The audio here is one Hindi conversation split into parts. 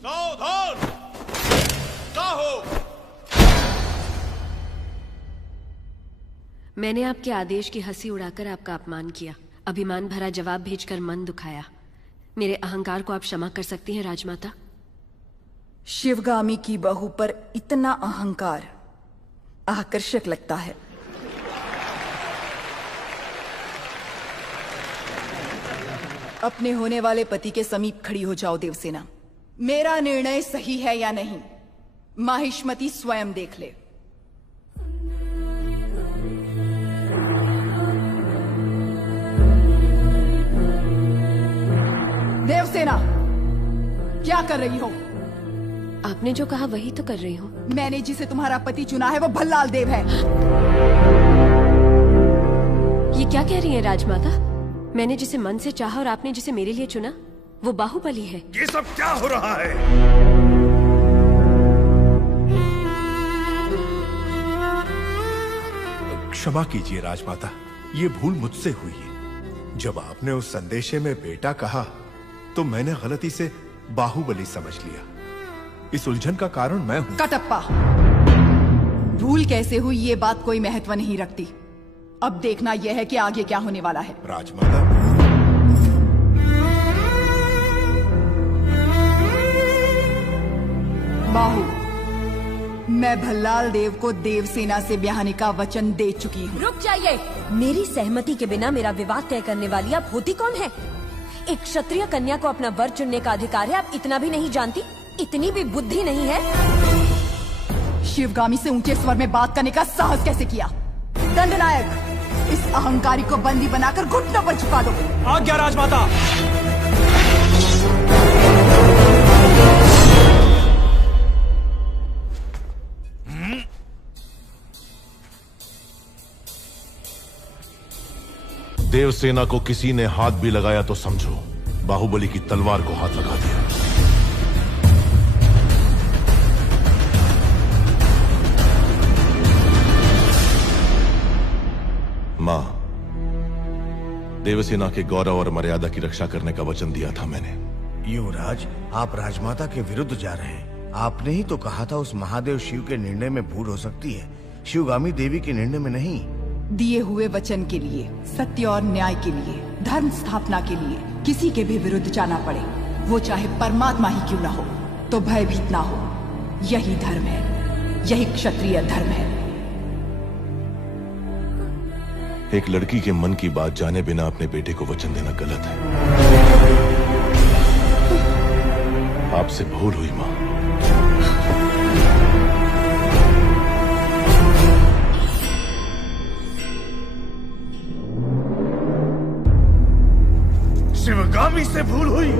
सावधान! साहो! मैंने आपके आदेश की हंसी उड़ाकर आपका अपमान किया, अभिमान भरा जवाब भेजकर मन दुखाया। मेरे अहंकार को आप क्षमा कर सकती हैं राजमाता? शिवगामी की बहू पर इतना अहंकार आकर्षक लगता है। अपने होने वाले पति के समीप खड़ी हो जाओ देवसेना। मेरा निर्णय सही है या नहीं, माहिष्मती स्वयं देख ले। देवसेना, क्या कर रही हो? आपने जो कहा वही तो कर रही हूँ। मैंने जिसे तुम्हारा पति चुना है वो भल्लाल देव है। ये क्या कह रही हैं राजमाता? मैंने जिसे मन से चाहा और आपने जिसे मेरे लिए चुना वो बाहुबली है। ये सब क्या हो रहा है? क्षमा कीजिए राजमाता, ये भूल मुझसे हुई है। जब आपने उस संदेशे में बेटा कहा तो मैंने गलती से बाहुबली समझ लिया। इस उलझन का कारण मैं हूं। कटप्पा, भूल कैसे हुई ये बात कोई महत्व नहीं रखती। अब देखना यह है कि आगे क्या होने वाला है। राजमाता, बाहु, मैं भल्लाल देव को देवसेना से ब्याहने का वचन दे चुकी हूँ। रुक जाइए। मेरी सहमति के बिना मेरा विवाह तय करने वाली आप होती कौन है? एक क्षत्रिय कन्या को अपना वर चुनने का अधिकार है, आप इतना भी नहीं जानती? इतनी भी बुद्धि नहीं है? शिवगामी से ऊंचे स्वर में बात करने का साहस कैसे किया? दंडनायक, इस अहंकारी को बंदी बनाकर घुटनों पर झुका दो। आज्ञा राजमाता। देवसेना को किसी ने हाथ भी लगाया तो समझो बाहुबली की तलवार को हाथ लगा दिया। मां, देवसेना के गौरव और मर्यादा की रक्षा करने का वचन दिया था मैंने। युवराज, आप राजमाता के विरुद्ध जा रहे हैं। आपने ही तो कहा था उस महादेव शिव के निर्णय में भूल हो सकती है, शिवगामी देवी के निर्णय में नहीं। दिए हुए वचन के लिए, सत्य और न्याय के लिए, धर्म स्थापना के लिए किसी के भी विरुद्ध जाना पड़े, वो चाहे परमात्मा ही क्यों ना हो, तो भयभीत ना हो। यही धर्म है, यही क्षत्रिय धर्म है। एक लड़की के मन की बात जाने बिना अपने बेटे को वचन देना गलत है। आपसे भूल हुई मां। शिवगामी से भूल हुई।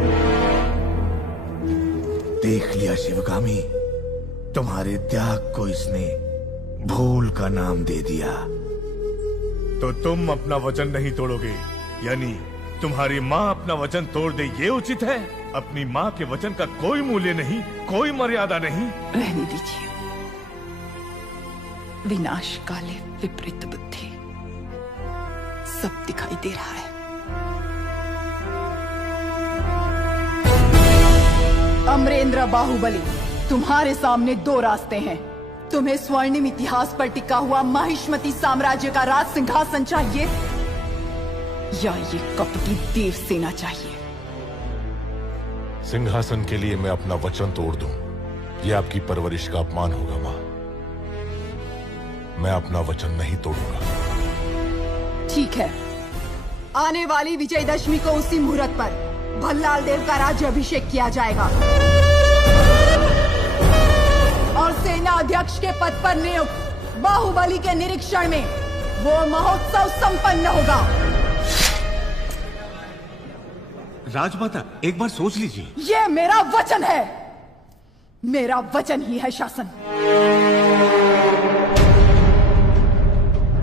देख लिया शिवगामी, तुम्हारे त्याग को इसने भूल का नाम दे दिया। तो तुम अपना वचन नहीं तोड़ोगे, यानी तुम्हारी माँ अपना वचन तोड़ दे, ये उचित है? अपनी माँ के वचन का कोई मूल्य नहीं, कोई मर्यादा नहीं। रहने दीजिए। विनाश काले विपरीत बुद्धि, सब दिखाई दे रहा है। अमरेंद्र बाहुबली, तुम्हारे सामने दो रास्ते हैं। तुम्हें स्वर्णिम इतिहास पर टिका हुआ माहिष्मती साम्राज्य का राज सिंहासन चाहिए या ये कपटी देवसेना चाहिए? सिंहासन के लिए मैं अपना वचन तोड़ दूं, यह आपकी परवरिश का अपमान होगा मां। मैं अपना वचन नहीं तोड़ूंगा। ठीक है, आने वाली विजयदशमी को उसी मुहूर्त पर भल्लाल देव का राज्य अभिषेक किया जाएगा और सेना अध्यक्ष के पद पर नियुक्त बाहुबली के निरीक्षण में वो महोत्सव संपन्न होगा। राजमाता, एक बार सोच लीजिए। ये मेरा वचन है, मेरा वचन ही है शासन।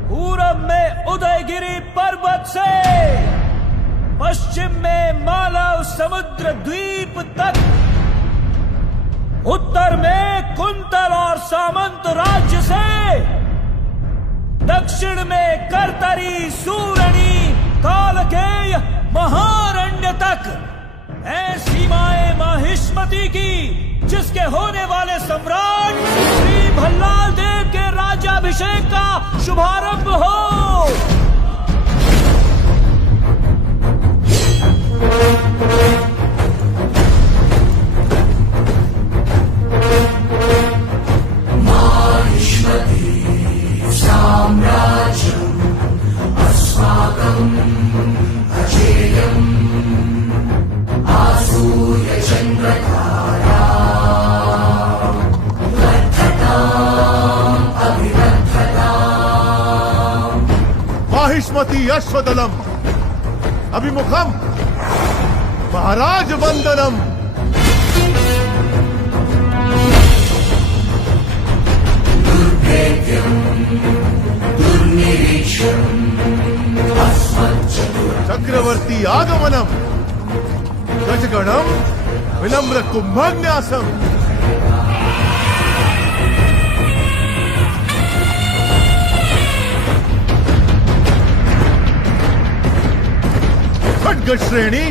पूरब में उदयगिरी पर्वत से पश्चिम में मालव समुद्र द्वीप तक, उत्तर में कुंतल और सामंत राज्य से, दक्षिण में करतरी सूरणी कालकेय महारण्य तक, ऐ सीमाएं माहिष्मती की जिसके होने वाले सम्राट श्री भल्लाल देव के राज्याभिषेक का शुभारंभ हो। माहिष्मती अश्वदलम अभिमुखम महाराज वंदनम। चक्रवर्ती आगमनम गजगणम विनम्र कुंभन्यासम। खड्ग श्रेणी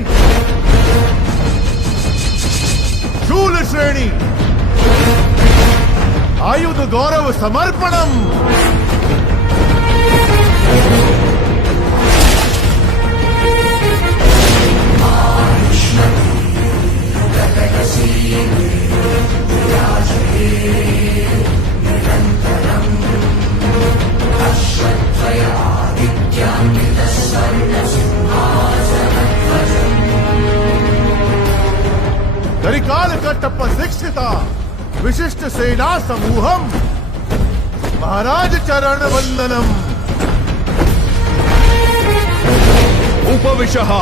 शूल श्रेणी आयुध गौरव समर्पणम। करिकाल कट्टप्प शिक्षिता विशिष्ट सेना समूहम महाराज चरण वंदनम। उपविशः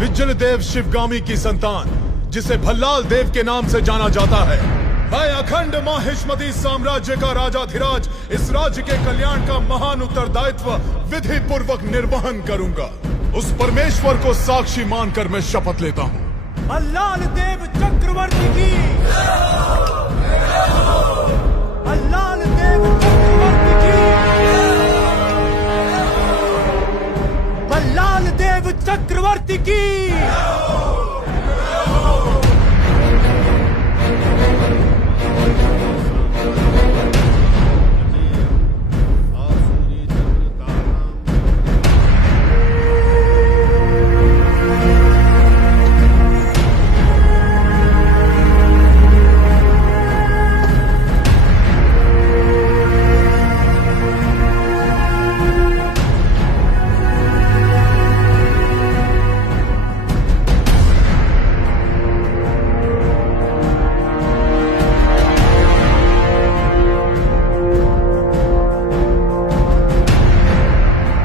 निज्जल देव शिवगामी की संतान जिसे भल्लाल देव के नाम से जाना जाता है, मैं अखंड माहिष्मती साम्राज्य का राजाधिराज इस राज्य के कल्याण का महान उत्तरदायित्व विधि पूर्वक निर्वहन करूंगा। उस परमेश्वर को साक्षी मानकर मैं शपथ लेता हूँ। भल्लाल देव चक्रवर्ती की, भल्लाल देव चक्रवर्ती की, भल्लाल देव चक्रवर्ती की।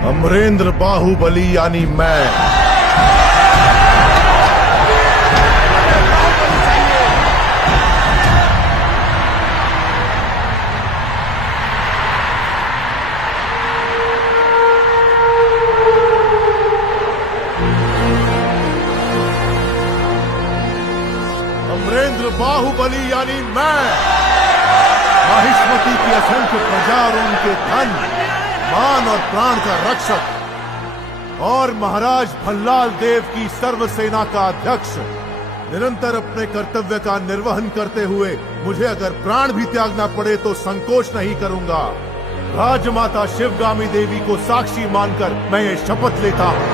अमरेंद्र बाहुबली यानी मैं अमरेंद्र बाहुबली यानी मैं माहिष्मती की असंख्य प्रजा और उनके धन मान और प्राण का रक्षक और महाराज भल्लाल देव की सर्व सेना का अध्यक्ष निरंतर अपने कर्तव्य का निर्वहन करते हुए मुझे अगर प्राण भी त्यागना पड़े तो संकोच नहीं करूंगा। राजमाता शिवगामी देवी को साक्षी मानकर मैं ये शपथ लेता हूं।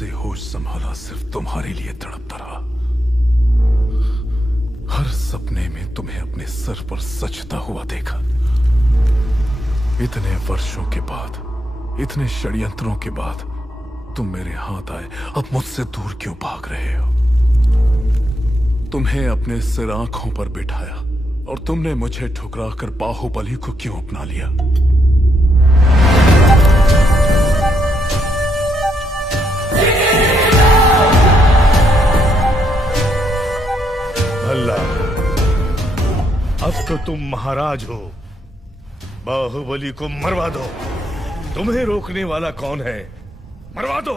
से होश संभाला सिर्फ तुम्हारे लिए तड़पता रहा। हर सपने में तुम्हें अपने सर पर सजता हुआ देखा। इतने वर्षों के बाद, इतने षड्यंत्रों के बाद तुम मेरे हाथ आए, अब मुझसे दूर क्यों भाग रहे हो? तुम्हें अपने सिर आंखों पर बिठाया और तुमने मुझे ठुकराकर बाहुबली को क्यों अपना लिया? भल्ला, अब तो तुम महाराज हो। बाहुबली को मरवा दो। तुम्हें रोकने वाला कौन है? मरवा दो।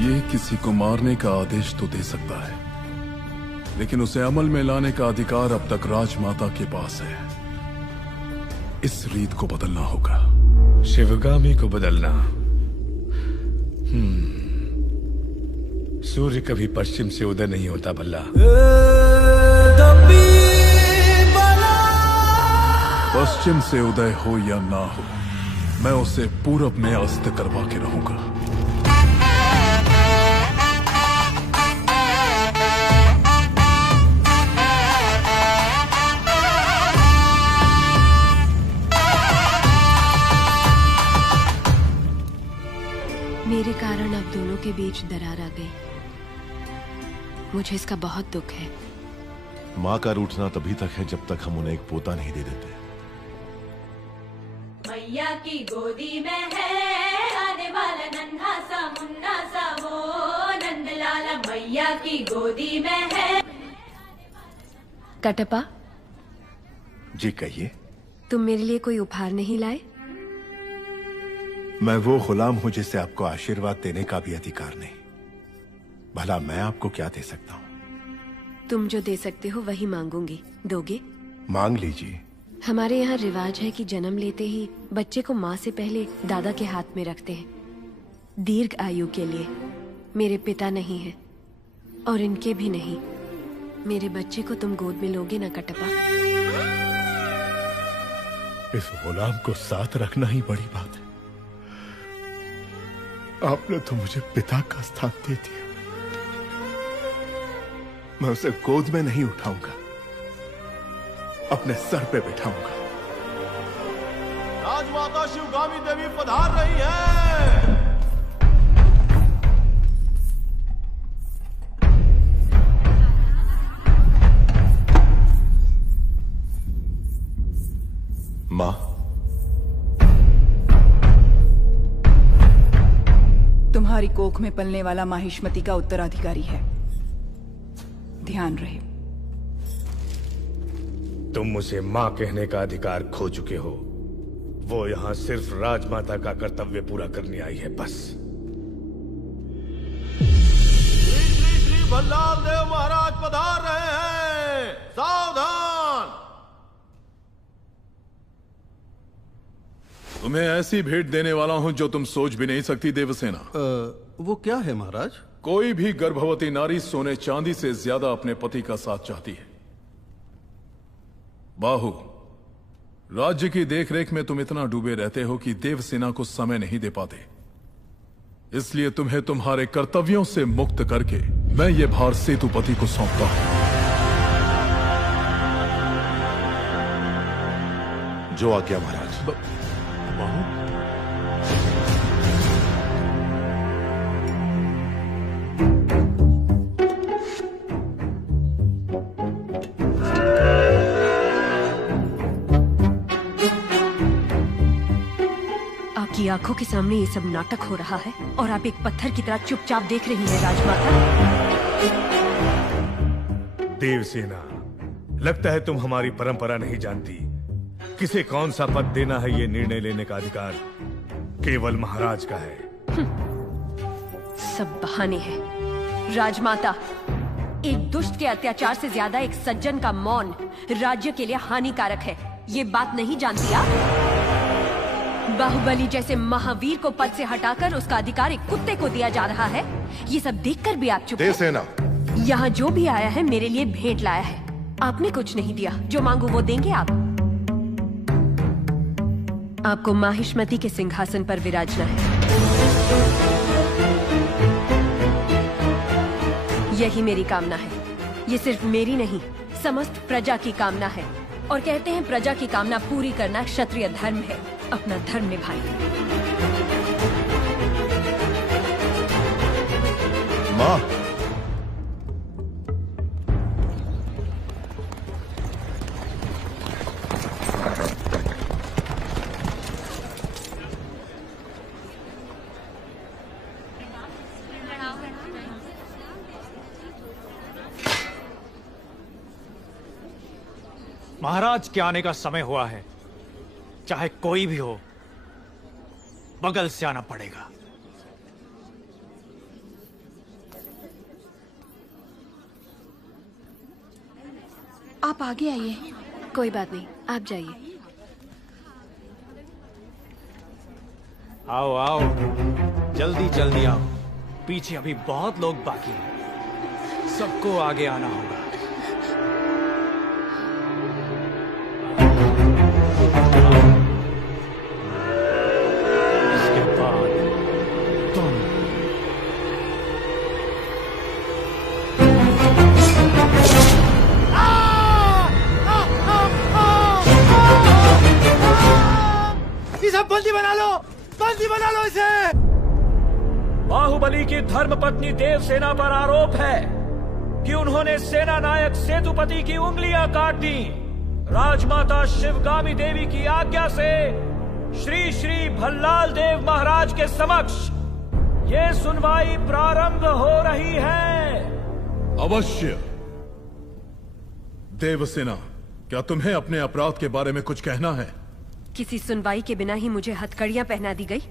ये किसी को मारने का आदेश तो दे सकता है, लेकिन उसे अमल में लाने का अधिकार अब तक राजमाता के पास है। इस रीत को बदलना होगा। शिवगामी को बदलना? सूर्य कभी पश्चिम से उदय नहीं होता भल्ला। पश्चिम से उदय हो या ना हो, मैं उसे पूरब में अस्त करवा के रहूंगा। मेरे कारण अब दोनों के बीच दरार आ गई। मुझे इसका बहुत दुख है। माँ का रूठना तभी तक है जब तक हम उन्हें एक पोता नहीं दे देते। मैया की गोदी में है आने वाला नन्हा सा मुन्ना सा वो नंदलाला। मैया की गोदी में है। कटप्पा, जी कहिए। तुम मेरे लिए कोई उपहार नहीं लाए? मैं वो गुलाम हूं जिसे आपको आशीर्वाद देने का भी अधिकार नहीं। भला मैं आपको क्या दे सकता हूं? तुम जो दे सकते हो वही मांगूंगी। दोगे? मांग लीजिए। हमारे यहाँ रिवाज है कि जन्म लेते ही बच्चे को माँ से पहले दादा के हाथ में रखते हैं, दीर्घ आयु के लिए। मेरे पिता नहीं है और इनके भी नहीं। मेरे बच्चे को तुम गोद में लोगे ना कटप्पा? इस गुलाम को साथ रखना ही बड़ी बात है। आपने तो मुझे पिता का स्थान दे दिया। मैं उसे गोद में नहीं उठाऊंगा, अपने सर पे बिठाऊंगा। राजमाता शिवगामी देवी पधार रही है। माँ, तुम्हारी कोख में पलने वाला माहिष्मति का उत्तराधिकारी है। ध्यान रहे। तुम उसे माँ कहने का अधिकार खो चुके हो। वो यहाँ सिर्फ राजमाता का कर्तव्य पूरा करने आई है, बस। श्री श्री श्री भल्लाल देव महाराज पधार रहे हैं। सावधान! तुम्हें ऐसी भेंट देने वाला हूं जो तुम सोच भी नहीं सकती देवसेना। वो क्या है महाराज? कोई भी गर्भवती नारी सोने चांदी से ज्यादा अपने पति का साथ चाहती है। बाहु, राज्य की देखरेख में तुम इतना डूबे रहते हो कि देवसेना को समय नहीं दे पाते। इसलिए तुम्हें तुम्हारे कर्तव्यों से मुक्त करके मैं ये भार सेतुपति को सौंपता हूं। जो आज्ञा महाराज। बाहु, आपकी आंखों के सामने ये सब नाटक हो रहा है और आप एक पत्थर की तरह चुपचाप देख रही हैं राजमाता। देवसेना, लगता है तुम हमारी परंपरा नहीं जानती। किसे कौन सा पद देना है, ये निर्णय लेने का अधिकार केवल महाराज का है। सब बहाने हैं। राजमाता, एक दुष्ट के अत्याचार से ज्यादा एक सज्जन का मौन राज्य के लिए हानिकारक है। ये बात नहीं जानती आप? बाहुबली जैसे महावीर को पद से हटाकर उसका अधिकार एक कुत्ते को दिया जा रहा है। ये सब देखकर भी आप चुप हैं। देवसेना, यहाँ जो भी आया है मेरे लिए भेंट लाया है। आपने कुछ नहीं दिया। जो मांगू वो देंगे आप? आपको माहिष्मति के सिंहासन पर विराजना है। यही मेरी कामना है। ये सिर्फ मेरी नहीं, समस्त प्रजा की कामना है। और कहते हैं प्रजा की कामना पूरी करना क्षत्रिय धर्म है। अपना धर्म निभाएं। माँ, महाराज के आने का समय हुआ है। चाहे कोई भी हो, बगल से आना पड़ेगा। आप आगे आइए। कोई बात नहीं, आप जाइए। आओ आओ, जल्दी जल्दी आओ। पीछे अभी बहुत लोग बाकी हैं। सबको आगे आना होगा। इसके बाद तुम। इसे बंदी बना लो, बंदी बना लो इसे। बाहुबली की धर्मपत्नी देवसेना पर आरोप है कि उन्होंने सेना नायक सेतुपति की उंगलियां काट दी। राजमाता शिवगामी देवी की आज्ञा से श्री श्री भल्लाल देव महाराज के समक्ष ये सुनवाई प्रारंभ हो रही है। अवश्य। देवसेना, क्या तुम्हें अपने अपराध के बारे में कुछ कहना है? किसी सुनवाई के बिना ही मुझे हथकड़ियां पहना दी गई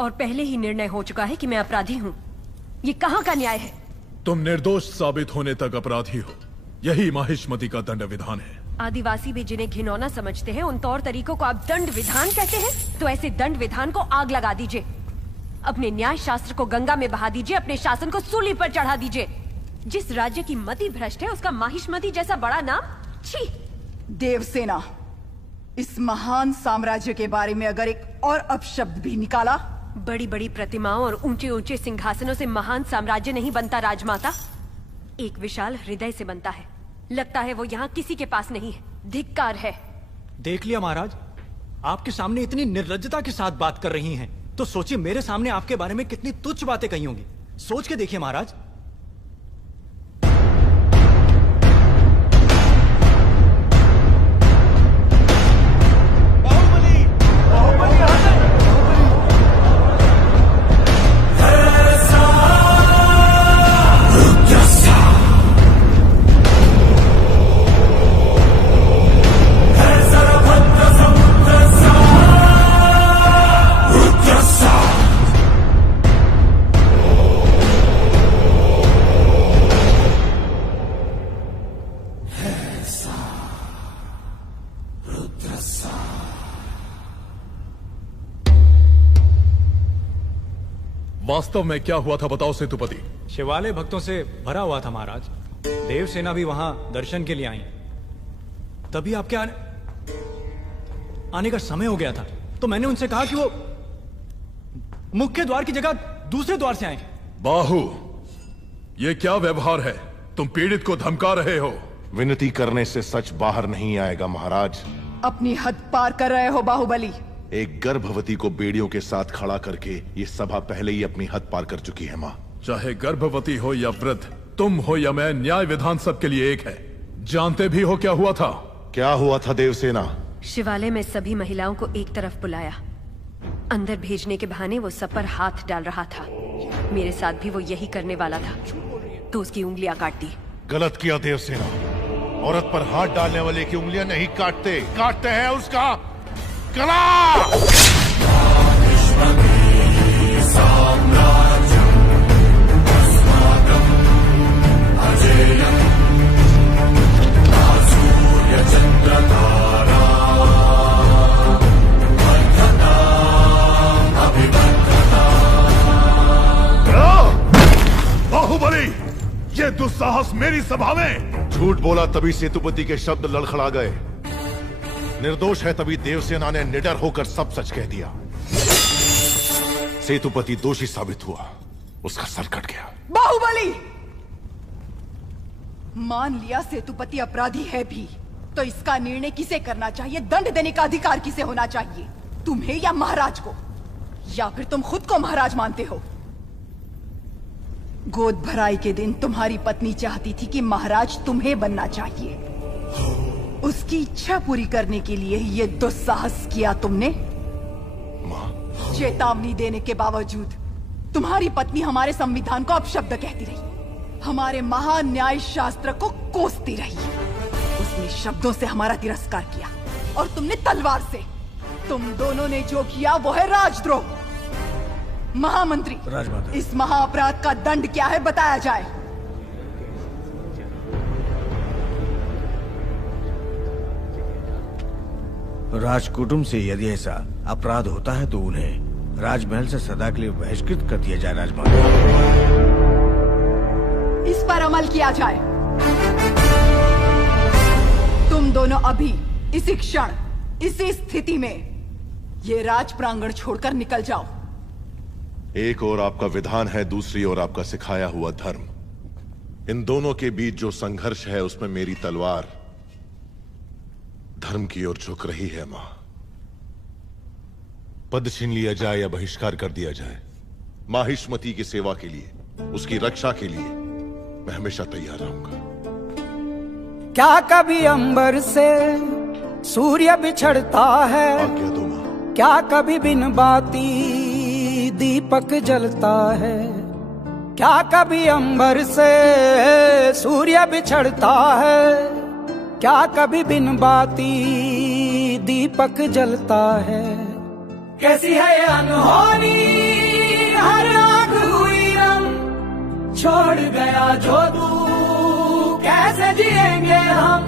और पहले ही निर्णय हो चुका है कि मैं अपराधी हूं। ये कहां का न्याय है? तुम निर्दोष साबित होने तक अपराधी हो। यही माहिष्मति का दंड विधान है। आदिवासी भी जिन्हें घिनौना समझते हैं, उन तौर तरीकों को आप दंड विधान कहते हैं? तो ऐसे दंड विधान को आग लगा दीजिए। अपने न्याय शास्त्र को गंगा में बहा दीजिए। अपने शासन को सूली पर चढ़ा दीजिए। जिस राज्य की मति भ्रष्ट है, उसका माहिष्मति जैसा बड़ा नाम, छी। देवसेना, इस महान साम्राज्य के बारे में अगर एक और अपशब्द भी निकाला। बड़ी बड़ी प्रतिमाओं और ऊंचे ऊंचे सिंहासनों से महान साम्राज्य नहीं बनता राजमाता, एक विशाल हृदय से बनता है। लगता है वो यहाँ किसी के पास नहीं है। धिक्कार है। देख लिया महाराज, आपके सामने इतनी निर्लज्जता के साथ बात कर रही हैं, तो सोचिए मेरे सामने आपके बारे में कितनी तुच्छ बातें कही होंगी। सोच के देखिए महाराज। वास्तव में क्या हुआ था बताओ सेतुपति। शिवालय भक्तों से भरा हुआ था महाराज। देवसेना भी वहां दर्शन के लिए आई। तभी आपके आने का समय हो गया था, तो मैंने उनसे कहा कि वो मुख्य द्वार की जगह दूसरे द्वार से आए। बाहु, ये क्या व्यवहार है? तुम पीड़ित को धमका रहे हो। विनती करने से सच बाहर नहीं आएगा महाराज। अपनी हद पार कर रहे हो बाहुबली। एक गर्भवती को बेड़ियों के साथ खड़ा करके ये सभा पहले ही अपनी हद पार कर चुकी है माँ। चाहे गर्भवती हो या वृद्ध, तुम हो या मैं, न्याय विधान सबके लिए एक है। जानते भी हो क्या हुआ था? क्या हुआ था देवसेना? शिवालय में सभी महिलाओं को एक तरफ बुलाया। अंदर भेजने के बहाने वो सब पर हाथ डाल रहा था। मेरे साथ भी वो यही करने वाला था, तो उसकी उंगलियां काट दी। गलत किया देवसेना। औरत पर हाथ डालने वाले की उंगलियां नहीं काटते, काटते हैं उसका गला। बाहुबली, ये दुस्साहस मेरी सभा में। झूठ बोला तभी सेतुपति के शब्द लड़खड़ा गए। निर्दोष है तभी देवसेना ने निडर होकर सब सच कह दिया। सेतुपति दोषी साबित हुआ, उसका सर कट गया। बाहुबली, मान लिया सेतुपति अपराधी है भी, तो इसका निर्णय किसे करना चाहिए, दंड देने का अधिकार किसे होना चाहिए, तुम्हें या महाराज को? या फिर तुम खुद को महाराज मानते हो? गोद भराई के दिन तुम्हारी पत्नी चाहती थी कि महाराज तुम्हें बनना चाहिए। उसकी इच्छा पूरी करने के लिए ये दुस्साहस किया तुमने। चेतावनी देने के बावजूद तुम्हारी पत्नी हमारे संविधान को अपशब्द कहती रही, हमारे महान न्याय शास्त्र को कोसती रही। उसने शब्दों से हमारा तिरस्कार किया और तुमने तलवार से। तुम दोनों ने जो किया वो है राजद्रोह। महामंत्री, इस महाअपराध का दंड क्या है बताया जाए। राजकुटुंब से यदि ऐसा अपराध होता है तो उन्हें राजमहल से सदा के लिए बहिष्कृत कर दिया जाए। राजमाता, इस पर अमल किया जाए। तुम दोनों अभी इसी क्षण इसी स्थिति में ये राज प्रांगण छोड़कर निकल जाओ। एक ओर आपका विधान है, दूसरी ओर आपका सिखाया हुआ धर्म। इन दोनों के बीच जो संघर्ष है उसमें मेरी तलवार धर्म की ओर झुक रही है। मां, पद छीन लिया जाए या बहिष्कार कर दिया जाए, माहिष्मती की सेवा के लिए, उसकी रक्षा के लिए मैं हमेशा तैयार रहूंगा। क्या कभी अंबर से सूर्य बिछड़ता है? आज्ञा दो मां। क्या कभी बिन बाती दीपक जलता है? क्या कभी अंबर से सूर्य बिछड़ता है? क्या कभी बिन बाती दीपक जलता है? कैसी है ये अनहोनी, हर आग हुई रम, छोड़ गया जो तू कैसे जिएंगे हम?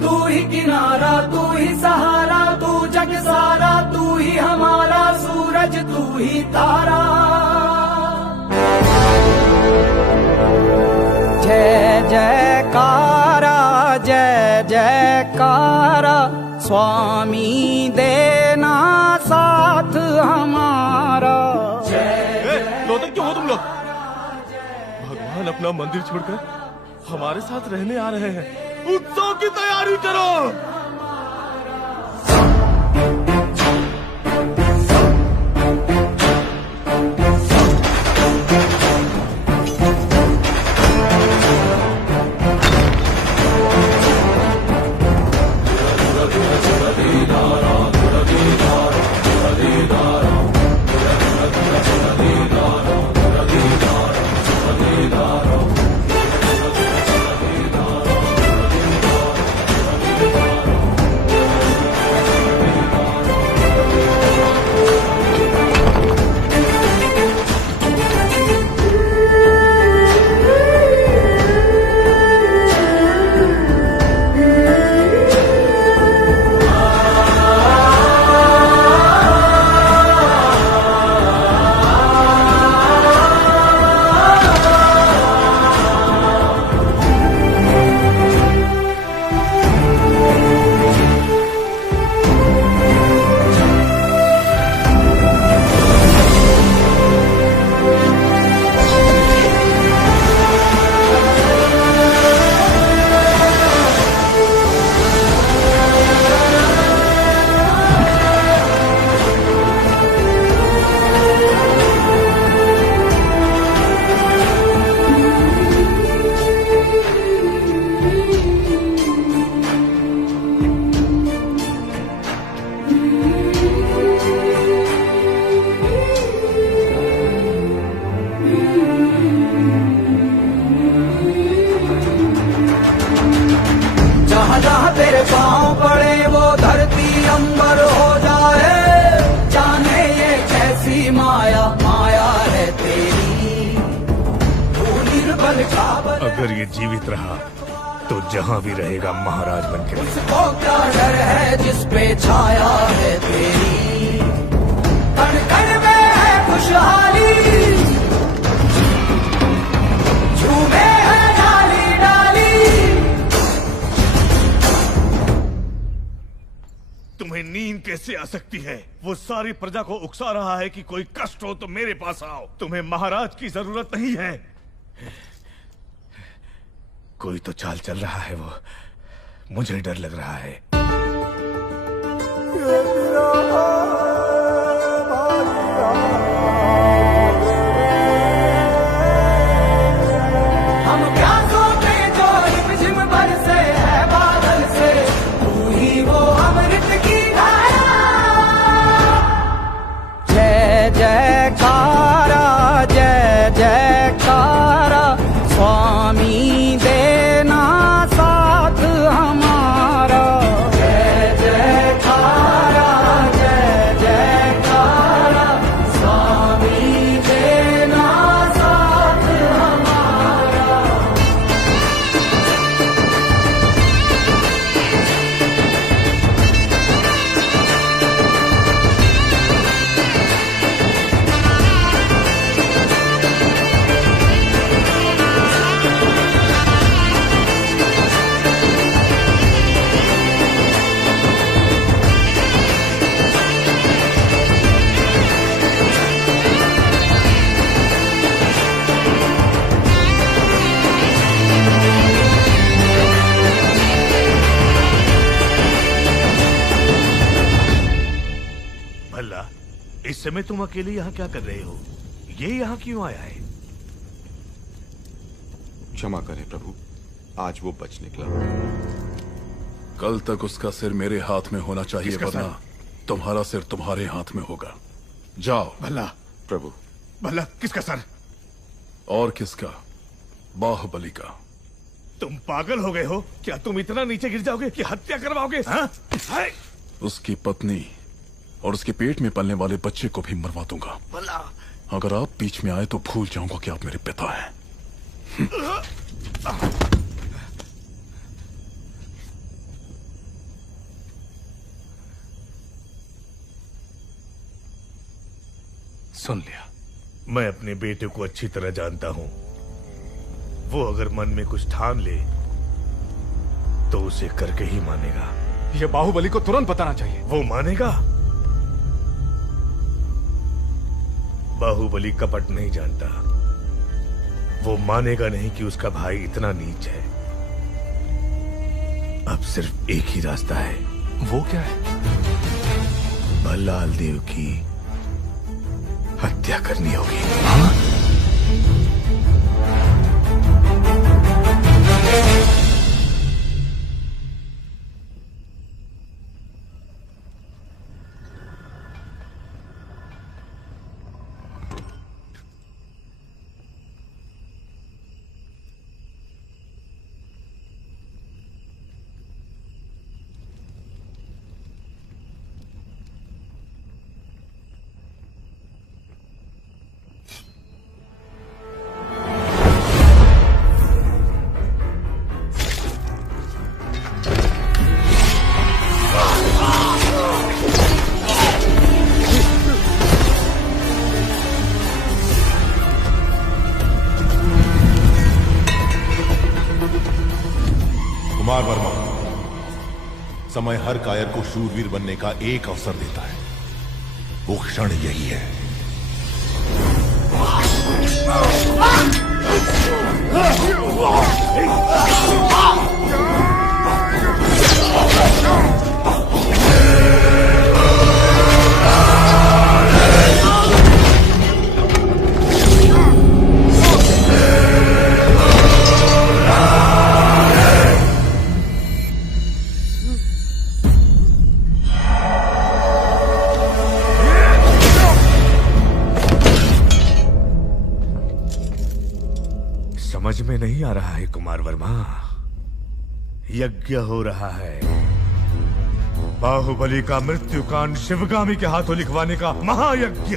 तू ही किनारा, तू ही सहारा, तू जग सारा, तू ही हमारा सूरज, तू ही तारा। जय जयकारा, जय जयकारा, स्वामी देना साथ हमारा। लोधक क्यों हो तुम लोग? भगवान अपना मंदिर छोड़कर हमारे साथ रहने आ रहे हैं। उत्सव की तैयारी करो। अगर ये जीवित रहा तो जहां भी रहेगा महाराज बनकर। उसको क्या डर है जिस पे छाया है तेरी, कण कण में है खुशहाली, झूमे है डाली डाली। तुम्हें नींद कैसे आ सकती है? वो सारी प्रजा को उकसा रहा है कि कोई कष्ट हो तो मेरे पास आओ। तुम्हें महाराज की जरूरत नहीं है। कोई तो चाल चल रहा है, वो मुझे डर लग रहा है। हम प्यासों पे जो रिमझिम बरसे है बादल से, तू ही वो अमृत की धारा। जय जयकारा, जय जयकारा, स्वामी देना साथ हमारा। जय जयकारा, जय जयकारा, स्वामी देना साथ हमारा। भल्ला, इस समय तुम अकेले यहाँ क्या कर रहे हो? ये यहाँ क्यों आया है? क्षमा करें प्रभु, आज वो बच निकला। कल तक उसका सिर मेरे हाथ में होना चाहिए, वरना तुम्हारा सिर तुम्हारे हाथ में होगा। जाओ। भल्ला। प्रभु। भल्ला, किसका सर? और किसका? बाहुबली का। तुम पागल हो गए हो क्या? तुम इतना नीचे गिर जाओगे कि हत्या करवाओगे? हाँ? उसकी पत्नी और उसके पेट में पलने वाले बच्चे को भी मरवा दूंगा। अगर आप बीच में आए तो भूल जाऊंगा कि आप मेरे पिता हैं। सुन लिया। मैं अपने बेटे को अच्छी तरह जानता हूं। वो अगर मन में कुछ ठान ले तो उसे करके ही मानेगा। ये बाहुबली को तुरंत बताना चाहिए। वो मानेगा? बाहुबली कपट नहीं जानता। वो मानेगा नहीं कि उसका भाई इतना नीच है। अब सिर्फ एक ही रास्ता है। वो क्या है? भल्लाल देव की हत्या करनी होगी। कुमार वर्मा, समय हर कायर को शूरवीर बनने का एक अवसर देता है। वो क्षण यही है। समझ में नहीं आ रहा है कुमार वर्मा। यज्ञ हो रहा है। बाहुबली का मृत्युकांड शिवगामी के हाथों लिखवाने का महायज्ञ।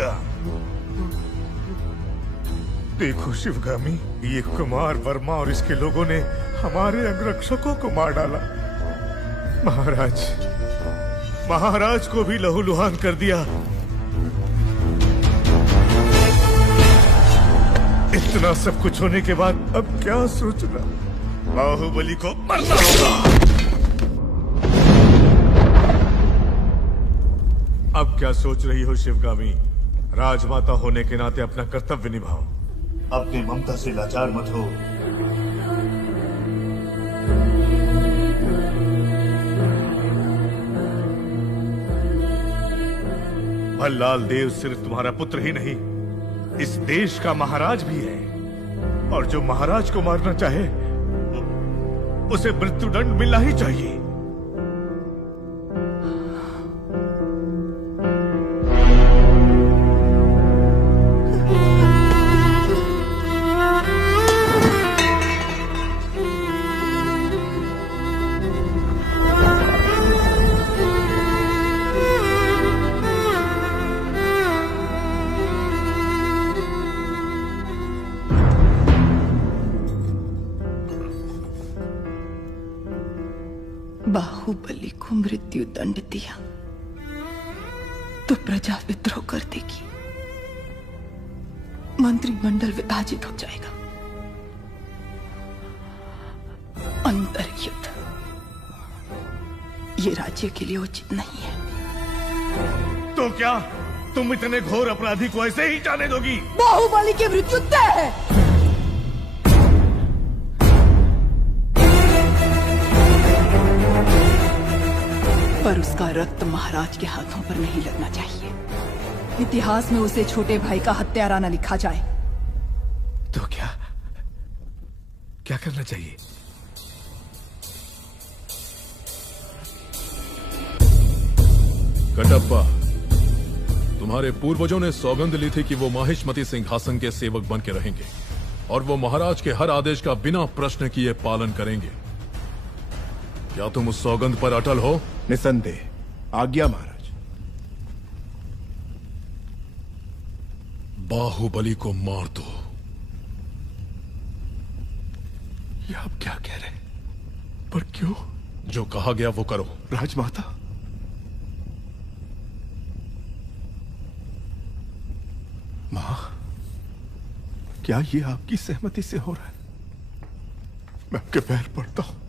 देखो शिवगामी, ये कुमार वर्मा और इसके लोगों ने हमारे अंगरक्षकों को मार डाला। महाराज को भी लहूलुहान कर दिया। इतना सब कुछ होने के बाद अब क्या सोचना? बाहुबली को मरना होगा। अब क्या सोच रही हो शिवगामी? राजमाता होने के नाते अपना कर्तव्य निभाओ। अपनी ममता से लाचार मत हो। भल्लाल देव सिर्फ तुम्हारा पुत्र ही नहीं, इस देश का महाराज भी है। और जो महाराज को मारना चाहे उसे मृत्युदंड मिलना ही चाहिए। बाहुबली को मृत्यु दंड दिया तो प्रजा विद्रोह कर देगी, मंत्रिमंडल विभाजित हो जाएगा, अंतर्युद्ध ये राज्य के लिए उचित नहीं है। तो क्या तुम इतने घोर अपराधी को ऐसे ही जाने दोगी? बाहुबली की मृत्यु तय है। पर उसका रक्त महाराज के हाथों पर नहीं लगना चाहिए। इतिहास में उसे छोटे भाई का हत्यारा न लिखा जाए। तो क्या करना चाहिए? कटप्पा, तुम्हारे पूर्वजों ने सौगंध ली थी कि वो माहिष्मती सिंहासन के सेवक बन के रहेंगे और वो महाराज के हर आदेश का बिना प्रश्न किए पालन करेंगे। क्या तुम उस सौगंध पर अटल हो? निसंदेह। आज्ञा महाराज। बाहुबली को मार दो। ये आप क्या कह रहे हैं? पर क्यों? जो कहा गया वो करो। राजमाता, मां, क्या ये आपकी सहमति से हो रहा है? मैं आपके पैर पड़ता हूं।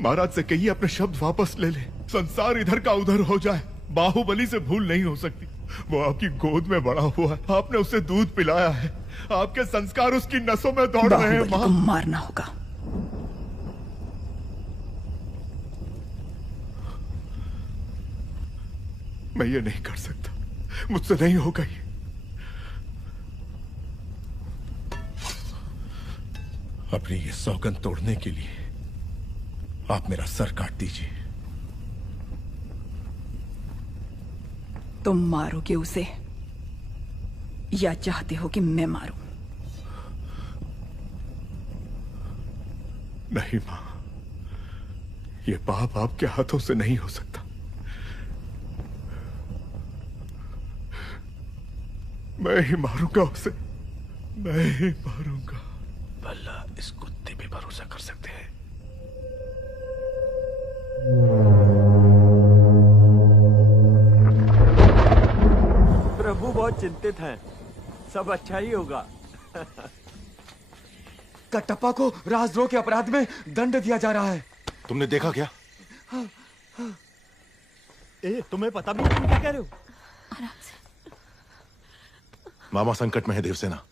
महाराज से कहिए अपने शब्द वापस ले ले। संसार इधर का उधर हो जाए, बाहुबली से भूल नहीं हो सकती। वो आपकी गोद में बड़ा हुआ है, आपने उसे दूध पिलाया है, आपके संस्कार उसकी नसों में दौड़ रहे हैं। बाहुबली को मारना होगा। मैं ये नहीं कर सकता, मुझसे नहीं होगा ये। अपनी ये सौगंध तोड़ने के लिए आप मेरा सर काट दीजिए। तुम मारोगे उसे या चाहते हो कि मैं मारूं? नहीं मां, ये पाप आपके हाथों से नहीं हो सकता। मैं ही मारूंगा उसे, मैं ही मारूंगा। भला इस कुत्ते पे भरोसा कर सकते हैं? प्रभु बहुत चिंतित हैं, सब अच्छा ही होगा। कटप्पा को राजद्रोह के अपराध में दंड दिया जा रहा है। तुमने देखा क्या? तुम्हें पता भी नहीं, तुम क्या कह रहे हो? मामा संकट में है देवसेना।